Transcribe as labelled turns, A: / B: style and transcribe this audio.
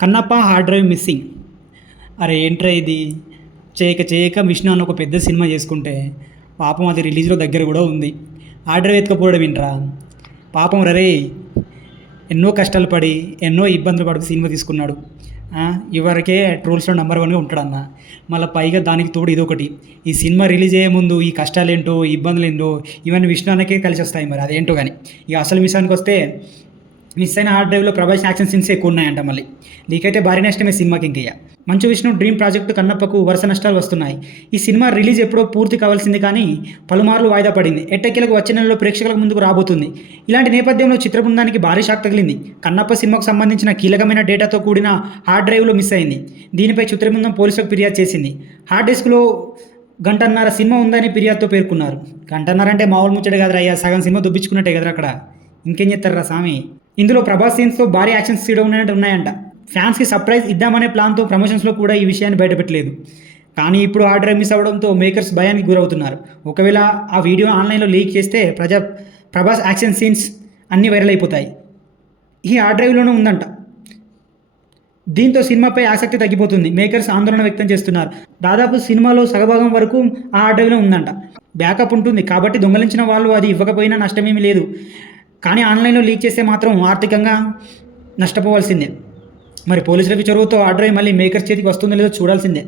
A: Kannappa hard drive missing అరే ఏంట్రా ఇది? చేయక చేయక విష్ణు అని ఒక పెద్ద సినిమా చేసుకుంటే పాపం అది రిలీజ్లో దగ్గర కూడా ఉంది. హార్డ్ డ్రైవ్ ఎత్తుకపోవడం ఏంట్రా? పాపం రరే ఎన్నో కష్టాలు పడి ఎన్నో ఇబ్బందులు పడి సినిమా తీసుకున్నాడు. ఇవరకే ట్రోల్స్లో నెంబర్ వన్గా ఉంటాడన్న. మళ్ళీ పైగా దానికి తోడు ఇదొకటి. ఈ సినిమా రిలీజ్ అయ్యే ముందు ఈ కష్టాలు ఏంటో ఇబ్బందులు ఏంటో ఇవన్నీ విష్ణు అన్నకే కలిసి వస్తాయి మరి. అదేంటో కానీ ఇక అసలు విషయానికి వస్తే మిస్ అయిన హార్డ్ డ్రైవ్లో ప్రభాస్ యాక్షన్ సీన్స్ ఎక్కువ ఉన్నాయంట మళ్ళీ. నీకైతే భారీ నష్టమే సినిమాకి ఇంకయ్య. మంచు విష్ణు డ్రీమ్ ప్రాజెక్టు కన్నప్పకు వరుస నష్టాలు వస్తున్నాయి. ఈ సినిమా రిలీజ్ ఎప్పుడో పూర్తి కావాల్సింది కానీ పలుమార్లు వాయిదా పడింది. ఎట్టకేలకు వచ్చే నెలలో ప్రేక్షకులకు ముందుకు రాబోతుంది. ఇలాంటి నేపథ్యంలో చిత్ర బృందానికి భారీ షాక్ తగిలింది. కన్నప్ప సినిమాకు సంబంధించిన కీలకమైన డేటాతో కూడిన హార్డ్ డ్రైవ్లో మిస్ అయింది. దీనిపై చిత్ర బృందం పోలీసులకు ఫిర్యాదు చేసింది. హార్డ్ డిస్క్లో గంటన్నర సినిమా ఉందని ఫిర్యాదుతో పేర్కొన్నారు. గంటన్నర అంటే మామూలు ముచ్చట కదరా అయ్యా. సగం సినిమా దుబ్బించుకున్నట్టే కదరా అక్కడ. ఇంకేం చెప్తారా స్వామి? ఇందులో ప్రభాస్ సీన్స్తో భారీ యాక్షన్స్ సీడ్ ఉన్నట్టు ఉన్నాయంట. ఫ్యాన్స్కి సర్ప్రైజ్ ఇద్దామనే ప్లాన్తో ప్రమోషన్స్లో కూడా ఈ విషయాన్ని బయటపెట్టలేదు. కానీ ఇప్పుడు ఆర్డర్ మిస్ అవ్వడంతో మేకర్స్ భయానికి గురవుతున్నారు. ఒకవేళ ఆ వీడియో ఆన్లైన్లో లీక్ చేస్తే ప్రజా ప్రభాస్ యాక్షన్ సీన్స్ అన్నీ వైరల్ అయిపోతాయి. ఈ ఆ డ్రైవ్లోనే ఉందంట. దీంతో సినిమాపై ఆసక్తి తగ్గిపోతుంది. మేకర్స్ ఆందోళన వ్యక్తం చేస్తున్నారు. దాదాపు సినిమాలో సగభాగం వరకు ఆ డ్రైవ్లో ఉందంట. బ్యాకప్ ఉంటుంది. కాబట్టి దొంగలించిన వాళ్ళు అది ఇవ్వకపోయినా నష్టమేమీ లేదు. కానీ ఆన్లైన్లో లీక్ చేస్తే మాత్రం ఆర్థికంగా నష్టపోవాల్సిందే. మరి పోలీసులకి చొరవతో ఆర్డర్ మళ్ళీ మేకర్స్ చేతికి వస్తుందో లేదో చూడాల్సిందే.